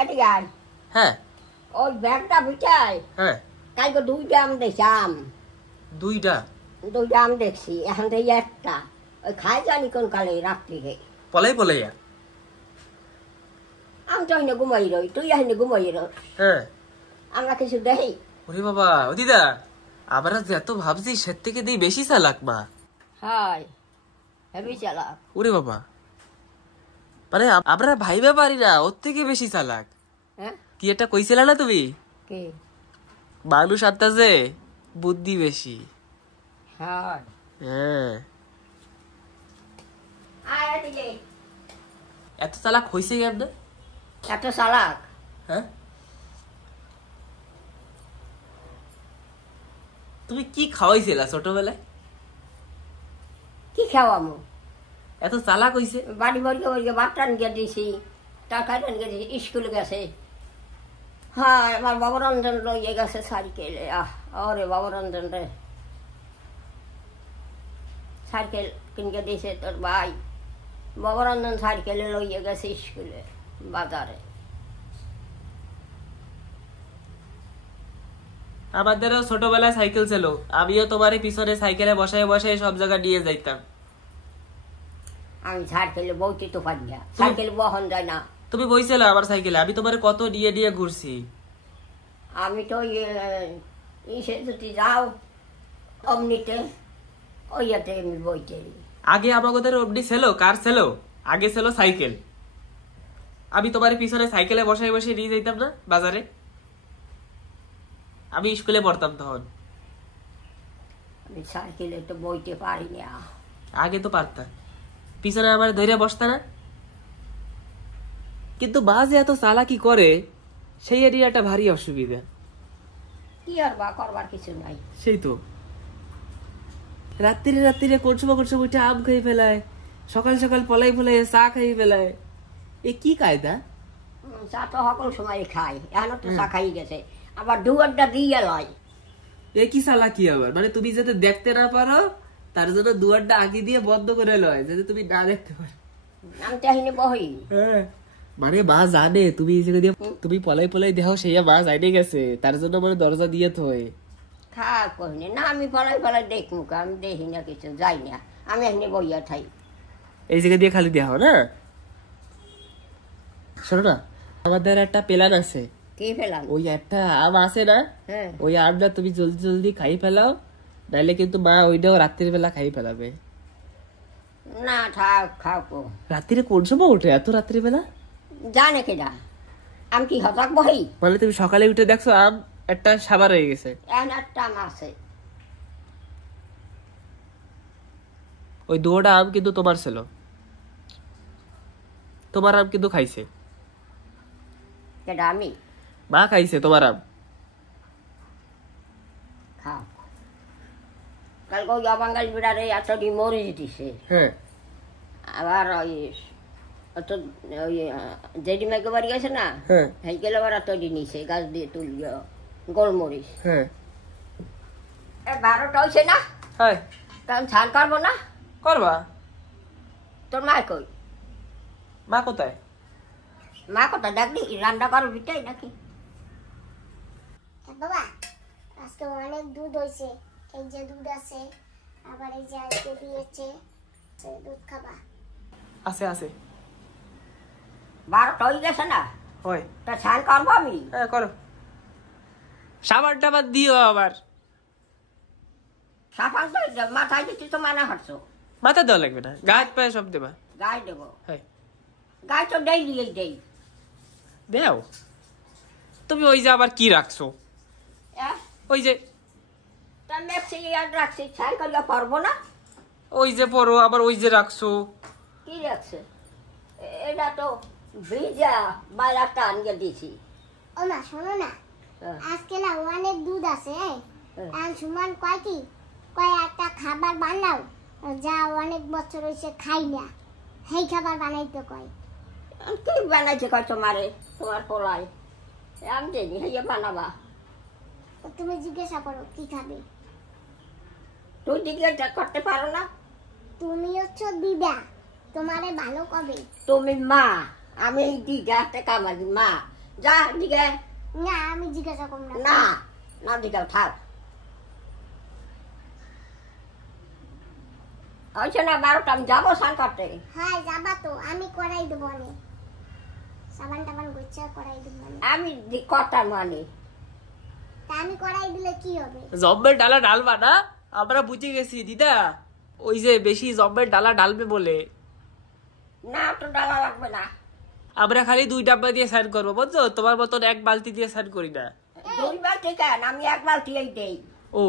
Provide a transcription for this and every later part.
এদিকে আয়। হ্যাঁ ওই ব্যাগটা বুঝাই। হ্যাঁ কালকে 2টা আম দেখছি আম। 2টা 2টা আম দেখছি এখন তো একটা ওই খাই জানি কোন কালে রাত্রিরে পলাই পলাইয়া আম তো এনে ঘুমাই রই তুই এনে ঘুমাই রই হ্যাঁ আমরা কিছু দেখি ওরে বাবা ও দিদা আবার এত ভাবছি সে থেকে দিই বেশি চালাক মা হাই হেবি চালাক ওরে বাবা মানে আমরা ভাইবা পারি না ওর থেকে বেশি চালাক হ্যাঁ কি এটা কইছিলা না তুমি কি মানুষ আত্মাছে বুদ্ধি বেশি হাই হ্যাঁ আয় এদিকে এত চালাক হইছে কেমনে এত চালাক হ্যাঁ তুমি কি খাওয়াইছিলা ছোটবেলায় কি খাওয়ামো এত চালাক হইছে বাড়ি বাড়ি বাড়ি বাচ্চা নিয়ে দিয়েছি টাকা নিয়ে দিয়েছি স্কুলে গেছে হ্যাঁ এবার বাবরঞ্জন লইয়ে গেছে সাইকেলে ওরে বাবরঞ্জন রে সাইকেল কিনে দিয়েছে তোর ভাই বাবরঞ্জন সাইকেলে লইয়ে গেছে স্কুলে বাজারে আমাদেরও ছোটবেলায় সাইকেল ছিল আমিও তোমার পিছনে সাইকেলে বসায় বসায় সব জায়গা নিয়ে যাইতাম আমি সাইকেলে বইতে তো পারি না সাইকেল বহন যায় না তুমি বইছিলে আমার সাইকেলে আমি তোমার কত নিয়ে নিয়ে ঘুরছি আমি তো ইসে যদি যাও অমনিতে ওইয়াতে আমি বইতে আগে আমাদের অমনি ছিল কার ছিল আগে ছিল সাইকেল আমি তোমার পিছনে সাইকেলে বসায় বসে নিয়ে যাইতাম না বাজারে আমি স্কুলে পড়তাম তখন আমি সাইকেলে তো বইতে পারি না আগে তো পারতাম পিছনে আমার ধরে বসতা না কিন্তু মা যে এত চালাকি করে সেই এরিয়াটা ভারী অসুবিধা কি আর বা করবার কিছু নাই সেই তো রাত্রিরে রাত্রিরে কোনসময় উঠে আম খেয়ে ফেলায় সকাল সকাল পলাই ফলাই চা খাই ফেলায় এ কি কায়দা চা তো সকল সময় খাই এখন তো চা খাই গেছে আবার দুয়ারটা দিয়ে লয় এ কি চালাকি আবার মানে তুমি যাতে দেখতে না পারো তার জন্য দুয়ারটা আগে দিয়ে বন্ধ করে লয় যাতে তুমি না দেখতে পারো আমি তাহিনে বহি মানে মা জানে তুমি তুমি পলাই পলাই দেহ সেই মা জানে গেছে তার জন্য মানে দরজা দিয়ে থয় খা কহিনি না আমি পলাই পলাই দেখমু আমি দেখি না কিছু যাই না আমি এখানে বইয়া থাই এই জায়গা দিয়ে খালি দেওয়া না শোনো না আমাদের একটা প্ল্যান আছে কি ফেলাম ওই একটা আম আছে না হ্যাঁ ওই আমটা তুমি জলদি জলদি খাই ফেলাও নাইলে কিন্তু মা ওইটাও রাত্রির বেলা খাই ফেলাবে না থাক খাও রাত্রিরে কোন সময় উঠে এত রাত্রি বেলা জানে কেডা আমি কি হঠাৎ বহি মানে তুমি সকালে উঠে দেখছো আম একটা সাবার হয়ে গেছে এখন একটা আম আছে ওই দুটা আম কিন্তু তোমার ছিল তোমার আম কিন্তু খাইছে কেডা আমি মা খাইছে তোমার আম খাও কালকে ওই অবাঙ্গাল বিড়ারে এতটি মরে দিছে হ্যাঁ আবার ওই ওই জেডিমাকে বাড়ি গেছে না হ্যাঁ সাইকেল আবার এতটি নিছে গাছ দিয়ে তুলিও গোলমরিচ হ্যাঁ 12টা হয়েছে না হ্যাঁ কারণ ছাল করবো না করবা তোর মা কই মা কোথায় মা কোথায় ডাকলি রান্না করো বিটাই নাকি বাবা আজকে অনেক দুধ হয়েছে এই যে দুধ আছে আবার এই যে আজকে দিয়েছে দুধ খাবা আছে আছে 12টা হয়ে গেছে না হয় তা ছাল করবো আমি হ্যাঁ করো সাবার টাবার দিও আবার সাফাল তো মাথায় দিচ্ছি তো মানা হাঁটছো মাথা দেওয়া লাগবে না গাছ পায়ে সব দেবা গায়ে দেবো হ্যাঁ গায়ে তো দেই দিয়ে দেই দেও তুমি ওই যে আবার কি রাখছো ওই যে তা মেপসি ইয়াদ রাখছি ছাল করলে পারবো না ওই যে পরো আবার ওই যে রাখছো কি রাখছে এটা তো ভিজা বাইরে টান গিয়ে দিয়েছি ও মা শোনো না আজকে না অনেক দুধ আছে আর সুমান কয় কি কয় একটা খাবার বানাও যা অনেক বছর হয়েছে খাই না সেই খাবার বানাইতে কয় কি বানাইছে কয় তোমার পোলাই আমি জানি হইয়া বানাবা তুমি জিজ্ঞাসা করো কি খাবে তুই জিজ্ঞাসা করতে পারো না তুমি হচ্ছে দিদা তোমারে ভালো কবে তুমি মা আমি এই দিদাতে কামালি মা যা দিকে। না আমি জিজ্ঞাসা করব না। না না দিকে থাক। আচ্ছা না 12টা আমি যাবো স্নান করতে। হ্যাঁ যাবা তো, আমি করাই দেবো অনেক সাবান টাবান গুচ্ছা করাই দেবো আমি কটার মানে তা আমি করাই দিলে কি হবে? জম্বের ডালা ডালবা না? আমরা বুঝে গেছি দিদা, ওই যে বেশি জম্বের ডালা ডালবে বলে। না তো ডালা লাগবে না, আমরা খালি 2 ডাব্বা দিয়ে স্নান করবো বুঝছো, তোমার মতন 1 বালতি দিয়ে স্নান করি না। 2 বালতি কেন, আমি 1 বালতি দেই। ও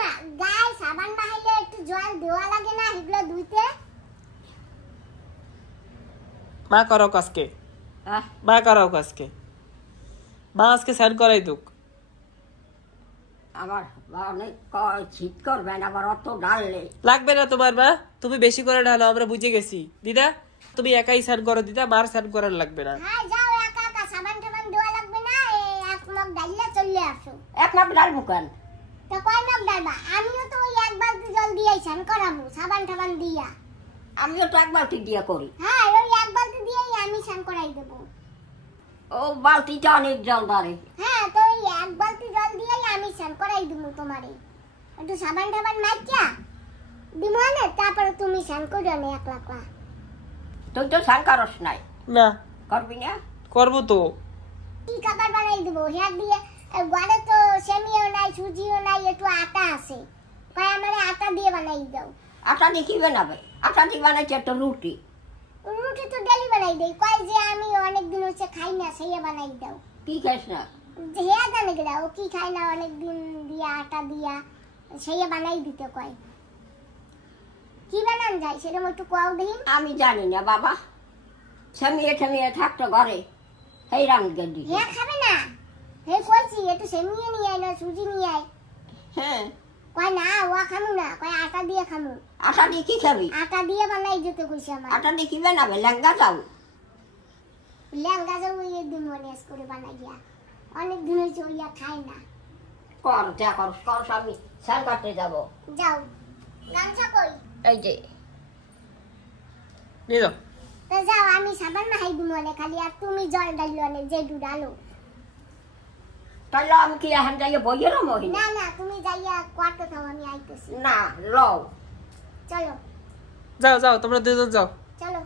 না গায়ে সাবান বাহাইলে একটু জল দেওয়া লাগে না এগুলো ধুইতে? মা করো কাজকে, মা করো কাজকে, মা আজকে স্নান করাই দুক। আবার অনেক শীত করবেন, আবার অত ডাললে লাগবে না তোমার মা, তুমি বেশি করে ঢালো, আমরা বুঝে গেছি। দিদা তুমি একাই স্নান করো, দিদা মার স্নান করার লাগবে না। হ্যাঁ যাও একা একা, সাবান টাবান দেওয়া লাগবে না, এই 1 মগ ডাললে চলে আসো। 1 মগ ডালবো কেন? তো কয় মগ ডালবা? আমিও তো ওই 1 বালতি জল দিয়েই স্নান করাবো সাবান টাবান দিয়া। আমিও তো 1 বালতি দিয়ে করি। হ্যাঁ ওই 1 বালতি দিয়েই আমি স্নান করাই দেবো। ও বালতিটা অনেক জল বাড়ে। হ্যাঁ তো ওই 1 বালতি জল দিয়েই আমি স্নান করাই দেবো তোমারে। একটু সাবান টাবান মাইকা দিমো না, তারপরে তুমি স্নান করো না একলা একলা। তুই তো স্নান করস নাই। না করবি না? করবো তো। কি খাবার বানাই দেবো? হ্যাঁ দিয়ে ঘরে তো সেমিও নাই সুজিও নাই, একটু আটা আছে, কয় আমারে আটা দিয়ে বানাই দাও। আটা দিয়ে কি বানাবে? আটা দিয়ে বানাইছে একটা রুটি। রুটি তো ডেলি বানাই দেই, কয় যে আমি অনেকদিন হচ্ছে খাই না, সেই বানাই দাও। কি খাইস না? হ্যাঁ জানে গেলা ও কি খাই না, অনেকদিন দিয়া আটা দিয়া সেই বানাই দিতে কয়। কি বানান যায় সেরকম একটু কও দেখি। আমি জানি না বাবা, সেমিয়ে ঠেমিয়ে থাকতো ঘরে, সেই রাম গেদি। হ্যাঁ খাবে না, হে কইছি একটু সেমিয়ে নিয়ে আয় না সুজি নিয়ে আয়। হ্যাঁ কয় না ওয়া খামু না, কয় আটা দিয়ে খামু। আটা দিয়ে কি খাবি? আটা দিয়ে বানাই দিতে কইছে আমার। আটা দিয়ে কি বানাবে? লেঙ্গা যাও। লেঙ্গা যাও ওই দিন মনে করে বানাইয়া, অনেক দিন হয়েছে ওইয়া খাই না। কর যা করস করস, আমি স্নান করতে যাবো। যাও গামছা কই? এই যে নিয়ে যাও। তো যাও, আমি সাবান মাহাই দিই মনে খালি, আর তুমি জল ডালো অনেক যে ডালো। তাহলে আমি কি এখন যাইয়ে বইয়ের মহিলা? না না তুমি যাইয়া কোয়ার্টে থাও, আমি আইতেছি। না লও। চলো যাও যাও, তোমরা 2জন যাও। চলো।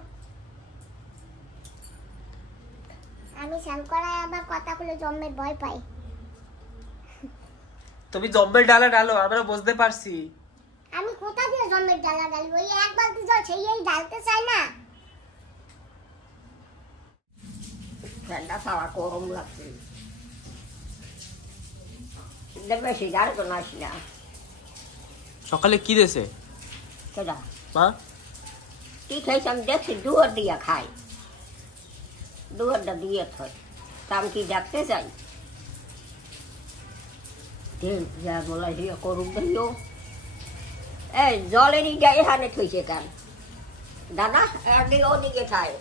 আমি স্নান করায় আবার কথা বলে জম্মের ভয় পাই। তুমি জম্বের ডালা ডালো, আমরা বুঝতে পারছি। আমি কোথা দিয়ে জম্মের ডালা ডালবো? ওই 1 বালতি জল সেই ডালতে চাই না। ঠান্ডা খাওয়া গরম লাগছে, বেশি গাড়ি তো নাস না। সকালে কি দেছে কেডা মা? কি খাইছি আমি দেখছি, দুয়ার দিয়া খাই, দুয়ারটা দিয়ে থই। তা আমি কি দেখতে চাই? যা বলা দিয়ে করুক দিও। এই জলের ইটা এখানে থইছে কেন দাদা? একদিকে ওদিকে খায়,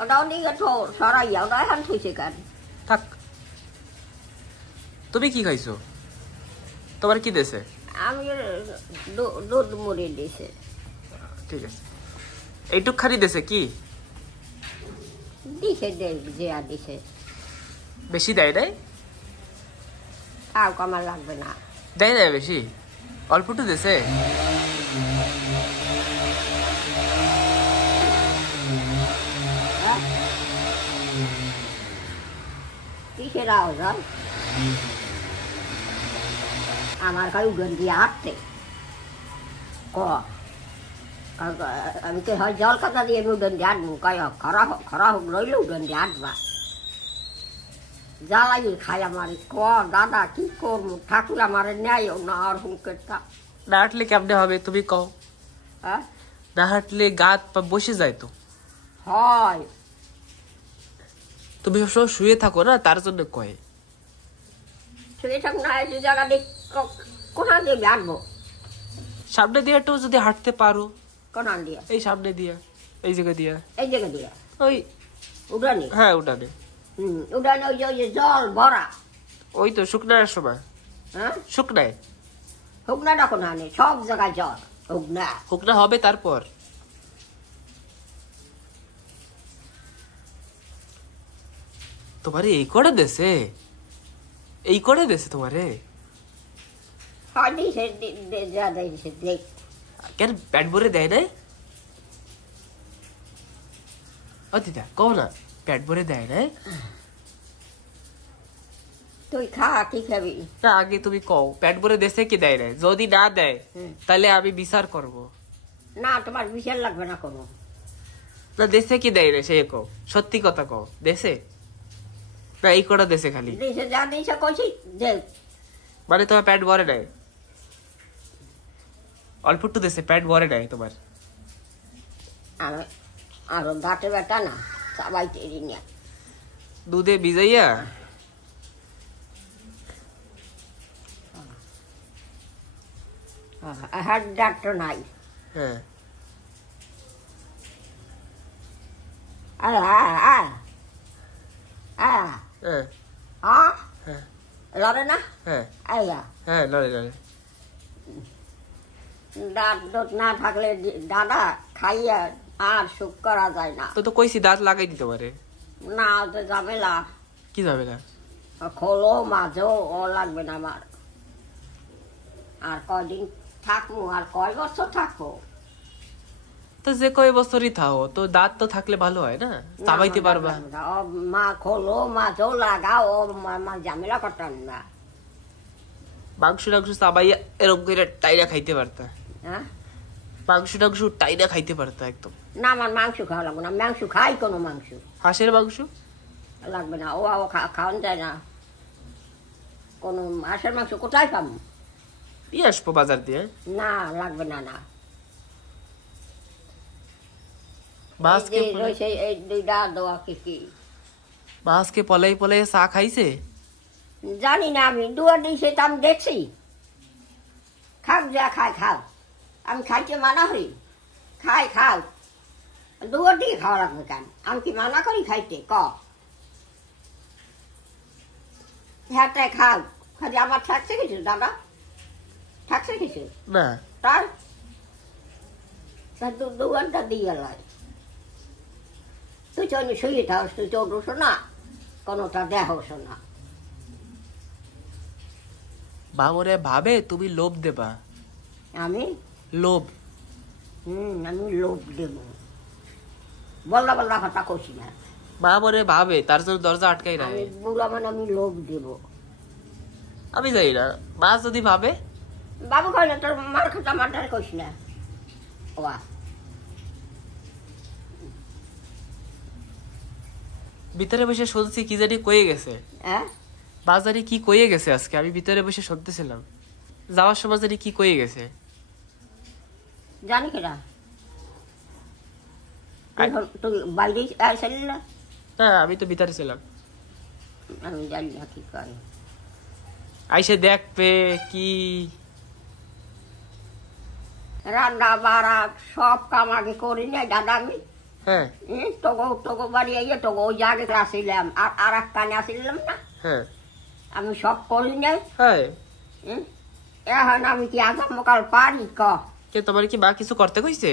ওটা ওদিকে ঠোর সরাইয়া, ওটা এখানে থইছে কেন? থাক। তুমি কি খাইছো? তোমার কি দেছে? আমি দুধ মুড়ি দিছে। ঠিক আছে, এইটুক খানি দেছে কি? দিছে যে দিছে, বেশি দেয় নাই? আর কমার লাগবে না। দেয় না বেশি, অল্পটু দেছে। কিসের আওয়াজ? আমার কাছে উড়ন দিয়ে হাঁটতে আমি তো হয় জল খাতা দিয়ে আমি উড়ন দিয়ে হাঁটবো, কয় খরা হোক রইলে উড়ন দিয়ে হাঁটবা। জ্বালাই খাই আমার দাদা কি করবো, ঠাকুর আমার নেয় না আর হুঁকেরটা। না হাঁটলে কেমনে হবে তুমি কও? হ্যাঁ না হাঁটলে গাত পা বসে যায় তো। হয়, তুমি সবসময় শুয়ে থাকো না, তার জন্য কয়। শুয়ে থাক না, এই জায়গা দিয়ে কোথা দিয়ে হাঁটবো? সামনে দিয়ে একটু যদি হাঁটতে পারো। কোথান দিয়ে? এই সামনে দিয়া, এই জায়গা দিয়া, এই জায়গা দিয়ে ওই উড়ানি। হ্যাঁ উঠানে। উড়ানি ওই যে জল ভরা। ওই তো শুকনার সময়। হ্যাঁ শুকনায় হুকনাটা কোন আনে, সব জায়গায় জল। হুকনা শুকনা হবে তারপর। তোমারে এই করে দেছে? এই করে দেছে তোমারে? হয় দিছে, যা দিছে দেখ। কেন পেট ভরে দেয় নাই? ও দিদা কও না, পেট ভরে দেয় নাই? তুই খা, কি খাবি? না আগে তুমি কও পেট ভরে দেছে কি দেয় নাই? যদি না দেয় হুম। তাহলে আমি বিচার করব। না, তোমার বিশাল লাগবে না কোনো। না দেশে কি দেয় না সে কও, সত্যি কথা কও, দেশে না এই কটা দেশে খালি? দিছে, যা দিছে কইছি দেখ। মানে তোমার পেট ভরে নাই? অল্প একটু দেশে পেট ভরে নাই তোমার? আর দাঁতে বেটা না, সবাই টেরি নিয়ে। দুধে ভিজাইয়া হার্ট ডাক্তার নাই। হ্যাঁ আয় আয় আয় আয় হ্যাঁ আ হ্যাঁ লড়ে না। হ্যাঁ আয়া হ্যাঁ লড়ে লড়ে। দাঁত দোত না থাকলে দাদা খাইয়া আর সুখ করা যায় না। তো তো কইছি দাঁত লাগাই দিতে পারে। না তো ঝামেলা, কি যাবে না? খোলো মাঝো ও লাগবে না আমার। আর কয়দিন থাকবো, আর কয় বছর থাকবো? তো যে কয় বছরই থাও, তো দাঁত তো থাকলে ভালো হয় না, চাবাইতে পারবা। ও মা খোলো মাঝো লাগাও, ও মা ঝামেলা করতাম না। মাংস টাংস চাবাইয়া এরকম করে টাইরা খাইতে পারতা। হ্যাঁ, মাংস টাংস টাইরা খাইতে পারতা একদম। না আমার মাংস খাওয়া লাগবে না, মাংস খাই কোনো মাংস হাঁসের মাংস লাগবে না। ও খাওয়ান যায় না কোনো হাঁসের মাংস, কোথায় পাবো? নিয়ে আসবো বাজার দিয়ে। না লাগবে না। না মাছকে এই যে রয়েছে এই দুইটা দেওয়া কি মাছকে পলাই পলাই চা খাইছে? জানি না, আমি দুয়া দিয়েছে তা আমি দেখছি। খাও যা খায় খাও, আমি খাইতে মানা করি? খাও, দুয়া দিয়ে খাওয়া লাগবে কেন? আমি কি মানা করি খাইতে? হ্যাঁ তাই খাও, খালি আমার থাকছে কিছু দাদা, থাকছে কিছু না তার দুয়ারটা দিয়ে লাই। তুই চল শুয়ে থাকস, তুই চোখ উঠো না, কোনোটা দেখোস না। বাবরে ভাবে তুমি লোভ দেবা। আমি লোভ? আমি লোভ দেব, বল্লা বল্লা কথা কইছি না। বাবরে ভাবে, তার জন্য দরজা আটকাই রাখে। আমি বুড়া মানে আমি লোভ দেব। আমি যাই না, মা যদি ভাবে। বাবু কই না, তোর মার খাতা মারটার কইস না। ওয়া ভিতরে বসে শুনছি কি জানি কয়ে গেছে। হ্যাঁ, বাজারে কি কয়ে গেছে আজকে? আমি ভিতরে বসে শুনতেছিলাম যাওয়ার সময় জানি কি কয়ে গেছে। জানি কেনা তুই বাইরে আসলি না? হ্যাঁ আমি তো ভিতরে ছিলাম। আমি জানি না কি করে। আইসে দেখবে কি রান্না বাড়া সব কাম আগে করি না দাদা আমি। হ্যাঁ তোগো বাড়ি আইয়া তোগো ওই জায়গাতে আসিলাম, আর এক কানে আসিলাম না, হ্যাঁ আমি সব করি নাই। হ্যাঁ এখন আমি কি আগামকাল পারি? কে তোমার কি মা কিছু করতে কইছে?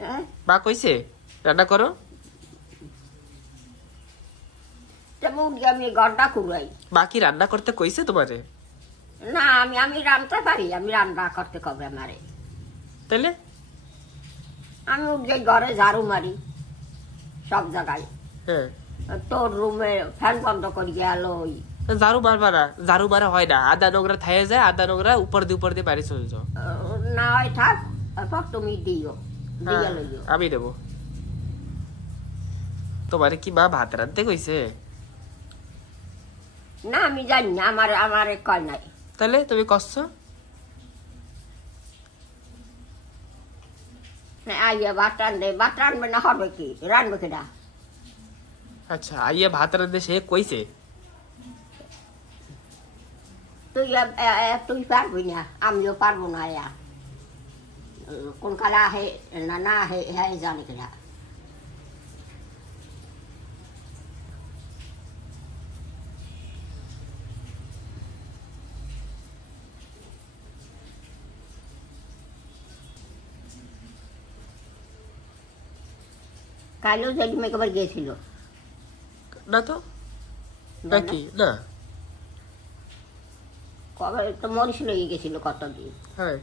হ্যাঁ, মা কইছে রান্না করো? তেমন আমি গড্ডা কুড়াই মা কি রান্না করতে কইছে তোমারে? না, আমি রান্নতে পারি, আমি রান্না করতে কবে আমারে। তাইলে আমি উঠে ঘরে ঝাড়ু মারি সব জায়গায়। হ্যাঁ তোর রুমে ফ্যান বন্ধ করি গেল। ওই ঝাড়ু মারবা না, ঝাড়ু মারা হয় না, আদা নোংরা থাইয়ে যায়, আদা নোংরা উপর দিয়ে বাড়ি চলে যাও। না হয় থাক, এরপর তুমি দিও, দিয়ে হ্যাঁ, লইও। আমি দেবো। তোমারে কি মা ভাত রাঁধতে কইছে? না আমি জানি না, আমারে কয় নাই। তাহলে তুমি কষ্ট আইয়া ভাত রান্ধে, ভাত রানবে না হবে কি? রানবে কিনা? আচ্ছা আইয়া ভাত রাঁধতে সে কইছে? তুই পারবি না, আমিও পারবো না। আয়া কোন কালে আহে না আহে হ্যাঁ জানি কিনা। কালও জেলিম একবার গিয়েছিল না তো নাকি না কবে তো মরিচ লেগে গেছিল কতদিন। হ্যাঁ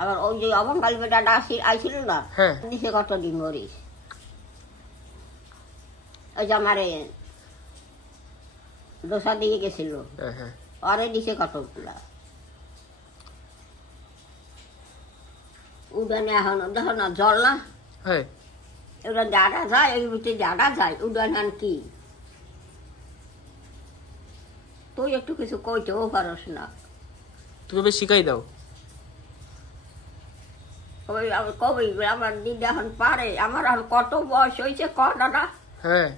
আবার ওই যে অবঙ্গালী বেটাটা আইছিল না, হ্যাঁ। দিছে কতদিন মরিচ। ওই যে আমারে দোসা দিয়ে গেছিল, হ্যাঁ হ্যাঁ আরে দিছে কতগুলা। উড়ানে এখন দেখো না জল না, হ্যাঁ ওরা যারা যায় ওই ভিতরে যারা যায় উড়ান কি তুই একটু কিছু কইতেও পারস না। তুমি শিখাই দাও। কবে আমার দিদি এখন পারে, আমার এখন কত বয়স হয়েছে কটা না, হ্যাঁ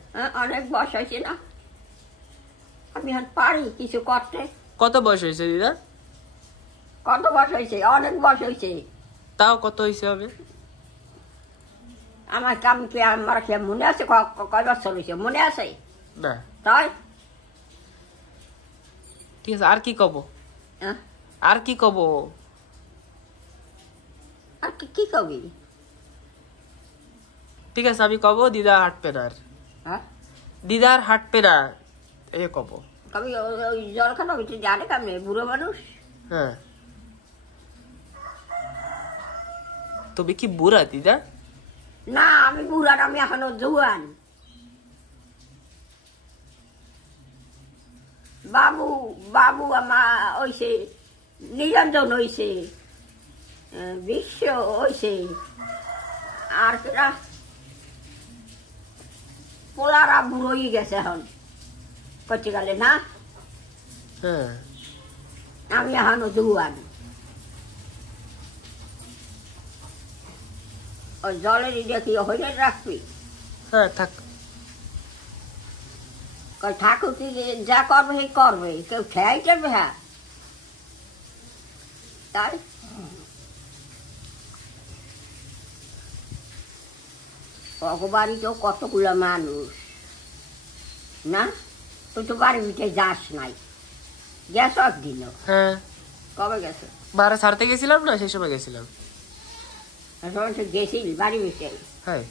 অনেক বয়স হয়েছে না, আমি এখন পারি কিছু করতে। কত বয়স হয়েছে দিদা? কত বয়স হয়েছে? অনেক বয়স হয়েছে। তাও কত হয়েছে হবে? আমার মনে আছে কয় বছর হয়েছে মনে আছে না তাই? ঠিক আছে, আর কি কব? হ্যাঁ? আর কি কব? আর কি কবি? ঠিক আছে আমি কব দিদা হাঁটবে না আর, হ্যাঁ দিদার হাঁটবে না এ কব। কবি ওই জল খানা জানে কেমনে বুড়ো মানুষ। হ্যাঁ তুমি কি বুড়া দিদা? না আমি বুড়া না, আমি এখনো জোয়ান। বাবু বাবু আমার হইছে, নিরঞ্জন হইছে, বিশ্ব হইছে, আর সেটা পোলারা বুড়োই গেছে এখন করতে গেলে না। হ্যাঁ আমি এখনো জোয়ান। ওই জলের দেখি হইলে রাখবি। হ্যাঁ থাক। ঠাকুর কি যা করবে সেই করবে, কেউ খেয়াই যাবে। হ্যাঁ তাই বাড়িতেও কতগুলো মানুষ না, তুই তো বাড়ি ভিতরে যাস নাই, গেছ একদিনও? হ্যাঁ কবে গেছো? বারে ছাড়তে গেছিলাম না, সেই সময় গেছিলাম। সময় তো গেছিলি বাড়ি ভিতরে? হ্যাঁ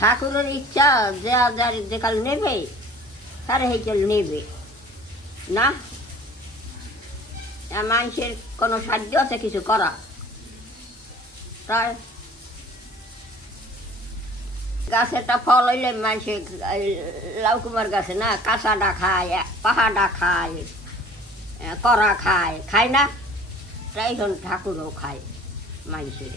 ঠাকুরের ইচ্ছা যেকাল নেবে তারা সেইকাল নেবে না। মানুষের কোনো সাহায্য আছে কিছু করা? তাই গাছেরটা ফল হইলে মানুষে লাউ কুমার গাছে না কাঁচাটা খায়, পাহাড়া খায়, করা খায়, খায় না? তাই ঠাকুরও খায় মানুষের।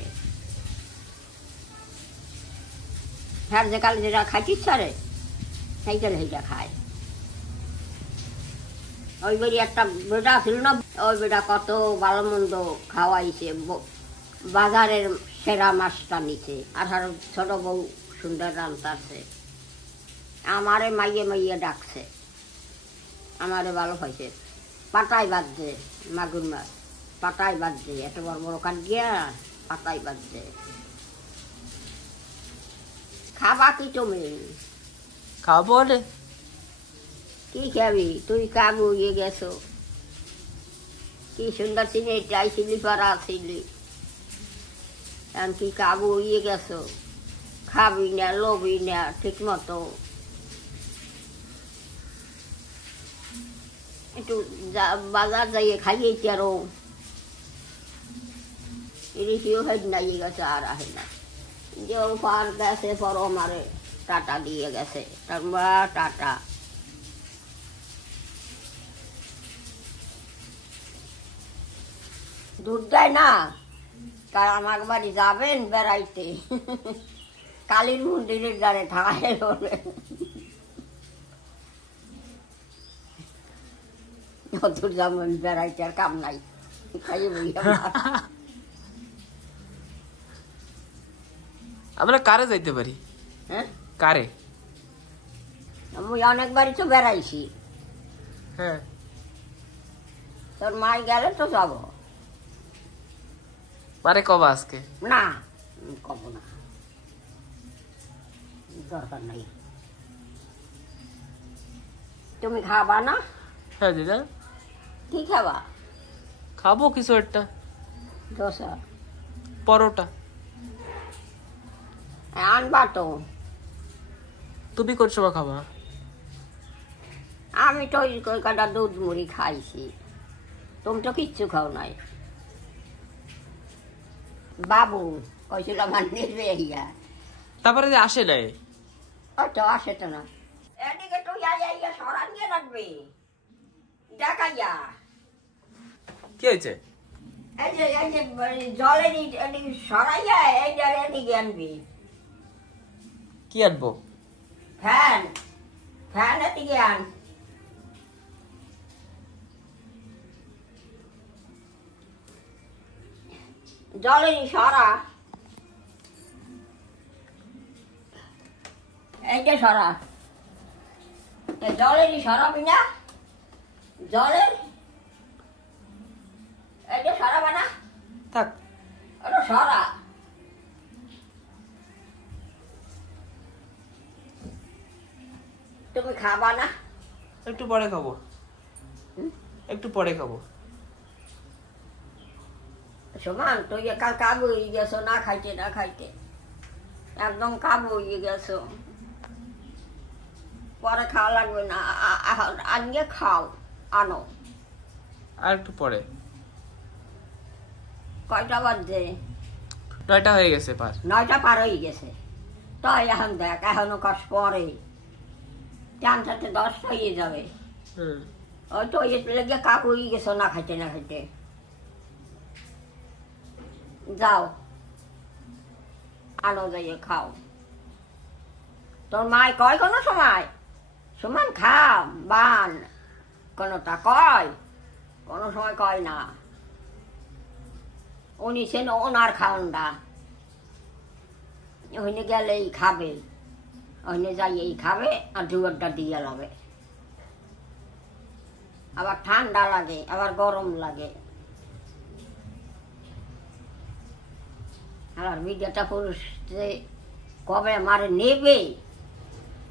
হ্যাঁ যে কালে যেটা খাইতে ইচ্ছা রে সেইকালে সেইটা খায়। ওই বাড়ি একটা বেটা ছিল না, ওই বেটা কত ভালো মন্দ খাওয়াইছে, বাজারের সেরা মাছটা নিছে, আর ছোট বউ সুন্দর রান্তাছে, আমারে মাইয়ে মাইয়ে ডাকছে, আমারে ভালো পাইছে। পাতায় বাজছে মাগুর মাছ, পাতায় বাজছে, এত বড় বড় কাঠ গিয়া পাতায় বাজছে। খাবা কি তুমি? খাবো রে। কি খাবি তুই? কাবু ইয়ে গেছো, কি সুন্দর চিনি চাইছিলি, পারা ছিলি, কি কাবু ইয়ে গেছো, খাবি না, লবি না ঠিক মতো। একটু বাজার যাইয়ে খাইয়ে আরো এদিকেও হেড নাই গেছে, আর আহে না। যে পার গেছে পর আমারে টাটা দিয়ে গেছে, টাটা। দুধ দেয় না, কারণ আমার বাড়ি যাবেন বেড়াইতে, কালীর মন্দিরের দ্বারে ঠায় বলে দূর যাবেন বেড়াইতে, আর কাম নাই, খাইয়ে আমরা কারে যাইতে পারি? হ্যাঁ কারে? আমি অনেকবারই তো বেড়াইছি। হ্যাঁ তোর মাই গেলে তো যাবো। মারে কবা আজকে? না কব না, দরকার নাই। তুমি খাবা না? হ্যাঁ দিদা। কি খাবা? খাবো কিছু একটা। ধোসা পরোটা আনবা তো। তুমি কোন সময় খাবা? আমি তো ওই কটা দুধ মুড়ি খাইছি, তুমি তো কিচ্ছু খাও নাই। বাবু কইছিল আমার নেবে ইয়া, তারপরে যে আসে নাই। ও তো আসে তো না। এদিকে তো ইয়া সরান গিয়ে রাখবি দেখাইয়া। কি হয়েছে? এই যে জলের এদিকে সরাইয়া এই যে এদিকে আনবি। কি আনবো? ফ্যান এদিকে আন। জলের সরা, এই যে সরা, জলেরই সরাবি না, জলের এই যে সরাবা না, থাক। ওটা সরা। তুমি খাবা না? একটু পরে খাবো, একটু পরে খাবো। সমান তুই কাল কাবু হয়ে গেছো না খাইতে, একদম কাবু হয়ে গেছো। পরে খাওয়া লাগবে না, আজকে খাও, আনো। আর একটু পরে। কয়টা বাজছে? 9টা হয়ে গেছে পার। 9টা পার হয়ে গেছে। তাই এখন দেখ, এখনো কাজ পরে টান সাথে 10টা হয়ে যাবে। ওই তো লেগে কাবু হয়ে গেছো না খাইতে। যাও আনো যাইয়ে খাও। তোর মায় কয় কোনো সময় সমান খাও বান, কোনটা কয়, কোনো সময় কয় না। উনি সেন ওনার খাওনটা ওইনে গেলেই খাবে, ওইনে যাইয়েই খাবে আর দুয়ারটা দিয়ে যাবে। আবার ঠান্ডা লাগে, আবার গরম লাগে। আর মিডিয়াটা পুরুষ যে কবে মারে নেবে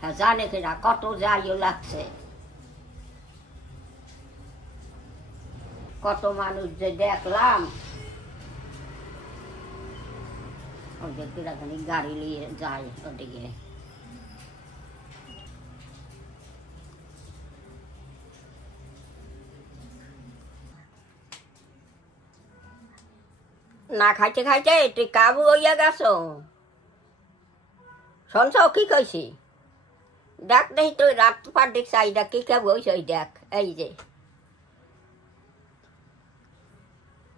হ্যাঁ জানে কিনা, কত যাইও লাগছে, কত মানুষ যে দেখলাম। ওদের কিরাখানি গাড়ি নিয়ে যায় ওদিকে। না খাইতে তুই কাবু হইয়া গেছ। শুনছ কি কইছি? দেখ দেখি তুই রাত পার্টিক চাইদা কি কাবু হয়েছে, ওই দেখ এই যে।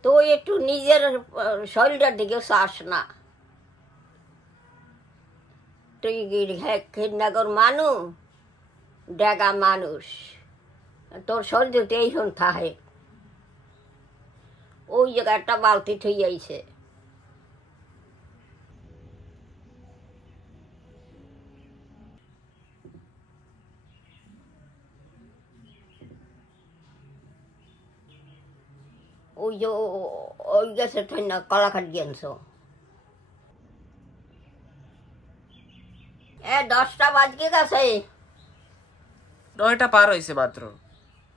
তুই একটু নিজের শরীরের দিকে চাস না। তুই ঘৃণাগর মানুষ, ডেগা মানুষ, তোর শরীরতে এই হন থাকে। ওই জায়গায় একটা বালতি থই যাইছে। ওই যে ওই গেছে ঠান্ডা কলাখাট গেছ। 10টা বাজকে গেছে। 9টা পার হয়েছে মাত্র।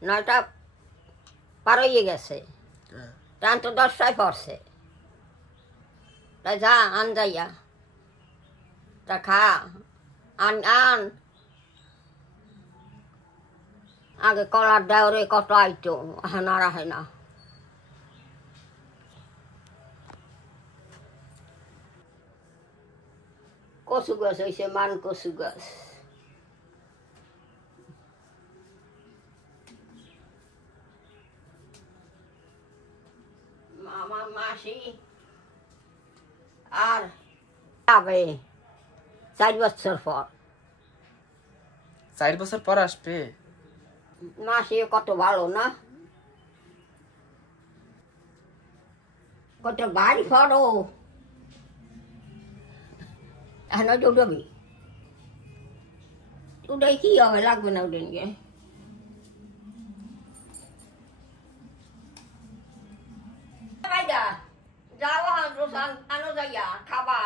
9টা পার হয়ে গেছে, টান তো 10টায় পড়ছে। তাই যা আন যাইয়া তা খা, আন আগে কলার দেওরে কত আইতো, এখন আর আহে না। কচু গাছ হয়েছে, মান কচু গাছ। মামা মাসি আর যাবে 4 বছর পর। 4 বছর পর আসবে। মাসি কত ভালো না, কত বাড়ি ফটো। এখন উঠবি, উঠে কি হবে, লাগবে না উঠে নিয়ে। যাও আনো যাইয়া খাবা।